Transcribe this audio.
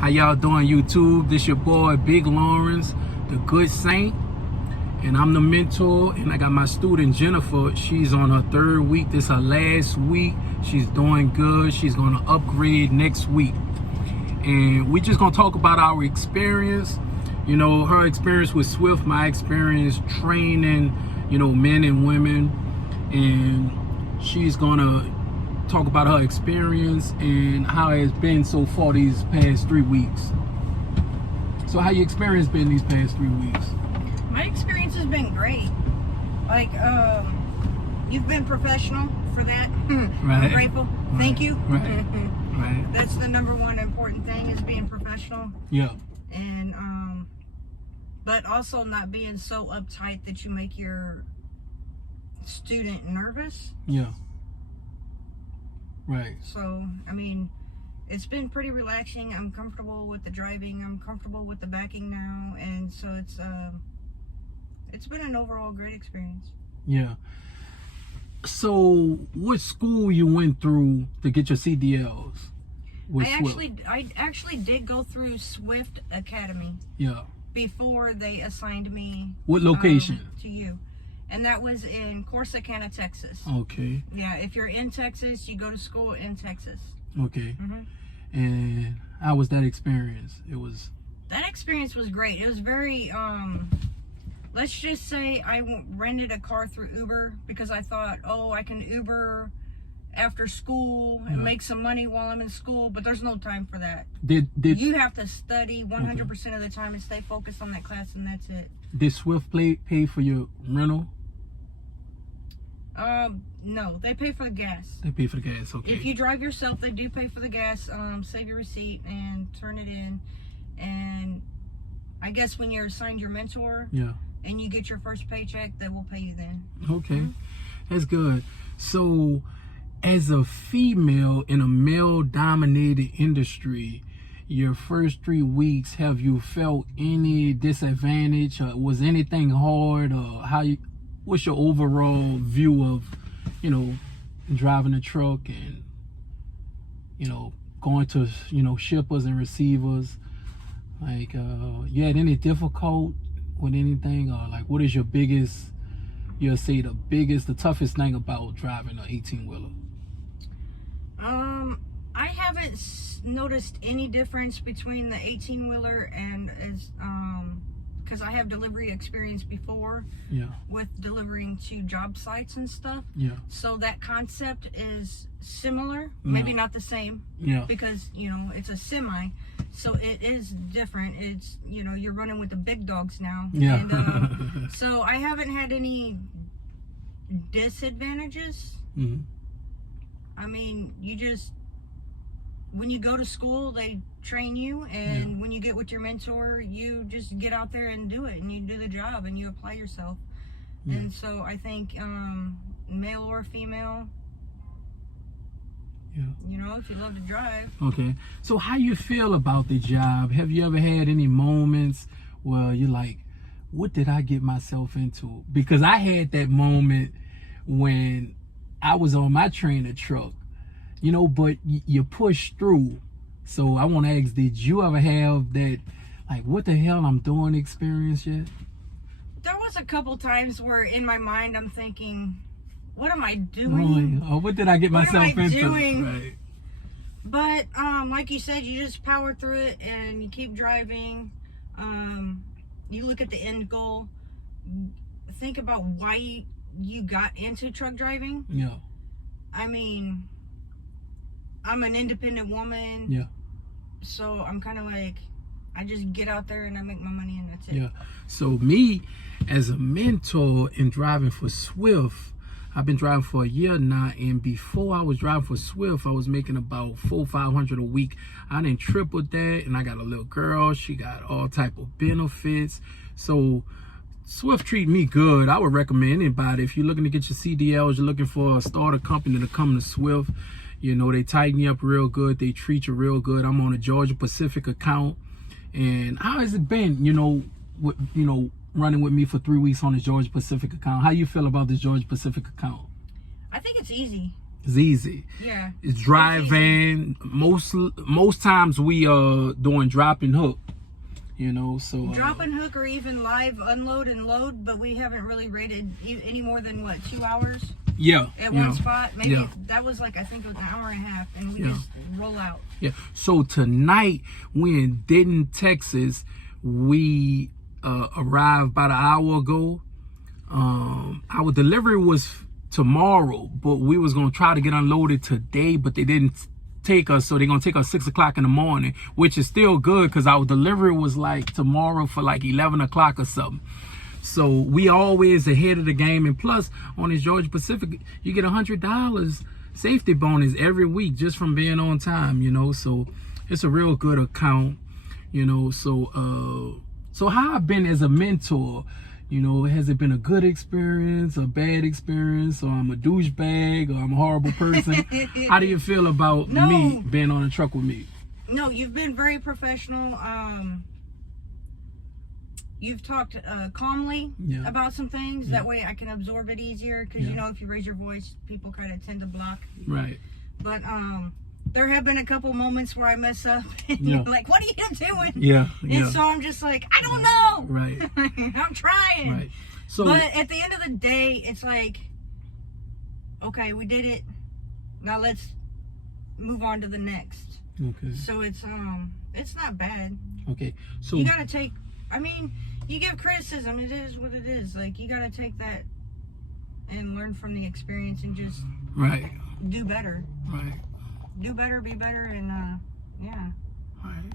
How y'all doing, YouTube? This your boy, Big Lawrence, the Good Saint. And I'm the mentor, and I got my student, Jennifer. She's on her 3rd week. This is her last week. She's doing good. She's gonna upgrade next week. And we just gonna talk about our experience. You know, her experience with Swift, my experience training, you know, men and women. And she's gonna talk about her experience and how it's been so far these past 3 weeks. So how your experience been these past 3 weeks? My experience has been great. Like, you've been professional for that. Right. I'm grateful. Right. Thank you. Right. Right. That's the number one important thing, is being professional. Yeah. And, but also not being so uptight that you make your student nervous. Yeah. Right. So, I mean, it's been pretty relaxing. I'm comfortable with the driving. I'm comfortable with the backing now. And so it's been an overall great experience. Yeah. So what school you went through to get your CDLs? With Swift? I actually did go through Swift Academy. Yeah. Before they assigned me. What location? To you. And that was in Corsicana, Texas. Okay. Yeah, if you're in Texas, you go to school in Texas. Okay. And how was that experience? That experience was great. It was very, let's just say I rented a car through Uber because I thought, oh, I can Uber after school and make some money while I'm in school, but there's no time for that. You have to study 100% of the time and stay focused on that class, and that's it. Did Swift pay for your rental? No, they pay for the gas. They pay for the gas, okay. If you drive yourself, they do pay for the gas. Save your receipt and turn it in. And I guess when you're assigned your mentor, and you get your first paycheck, they will pay you then. Okay, that's good. So, as a female in a male-dominated industry, your first 3 weeks, have you felt any disadvantage? Or was anything hard? Or what's your overall view of, you know, driving a truck and, you know, going to, you know, shippers and receivers? Like, you had any difficult with anything? Or like, what is your biggest, you'll say the toughest thing about driving an 18-wheeler? I haven't noticed any difference between the 18-wheeler and because I have delivery experience before with delivering to job sites and stuff. So that concept is similar, maybe not the same, because, you know, it's a semi, so it is different. It's, you know, you're running with the big dogs now. And, so I haven't had any disadvantages. I mean, when you go to school, they train you, and when you get with your mentor, you just get out there and do it, and you do the job, and you apply yourself. And so I think male or female, you know, if you love to drive. Okay. So how you feel about the job? Have you ever had any moments where you're like, what did I get myself into? Because I had that moment when I was on my trainer truck, you know, but you push through. So I want to ask, did you ever have that, like, what the hell I'm doing experience yet? There was a couple times where in my mind I'm thinking, what am I doing? Oh, what did I get myself into? Right. But like you said, you just power through it and you keep driving. You look at the end goal. Think about why you got into truck driving. I mean, I'm an independent woman. So I'm kind of like, I just get out there and I make my money and that's it. So me, as a mentor in driving for Swift, I've been driving for a year now, and before I was driving for Swift, I was making about $400-500 a week. I done tripled that, and I got a little girl. She got all type of benefits. So Swift treat me good. I would recommend anybody, if you're looking to get your CDLs, you're looking for a starter company to come to Swift. You know, they tighten you up real good. They treat you real good. I'm on a Georgia Pacific account. And how has it been, you know, running with me for 3 weeks on the Georgia Pacific account? How you feel about the Georgia Pacific account? I think it's easy. It's easy. Yeah. It's driving. Most times we doing drop and hook. You know, so drop and hook or even live unload and load, but we haven't really rated any more than what, 2 hours? Yeah. At one spot, maybe that was like, I think it was an hour and a half, and we just roll out. Yeah. So tonight we in Denton, Texas. We arrived about an hour ago. Our delivery was tomorrow, but we was gonna try to get unloaded today, but they didn't take us, so they're gonna take us 6 o'clock in the morning, which is still good because our delivery was like tomorrow for like 11 o'clock or something. So we always ahead of the game, and plus on this Georgia Pacific you get $100 safety bonus every week just from being on time, you know. So it's a real good account, you know. So how I've been as a mentor, you know, has it been a good experience, a bad experience, or I'm a douchebag, or I'm a horrible person? How do you feel about me being on a truck with me? No, you've been very professional. You've talked calmly about some things. That way I can absorb it easier, because you know, if you raise your voice, people kind of tend to block. Right. But there have been a couple moments where I mess up and you're like, what are you doing? Yeah. And so I'm just like, I don't know. Right. I'm trying. Right. So, but at the end of the day, it's like, okay, we did it. Now let's move on to the next. Okay. So it's not bad. Okay. So you gotta take, I mean, you give criticism, it is what it is. Like, you gotta take that and learn from the experience and just do better. Right. Do better, be better, and yeah. Right.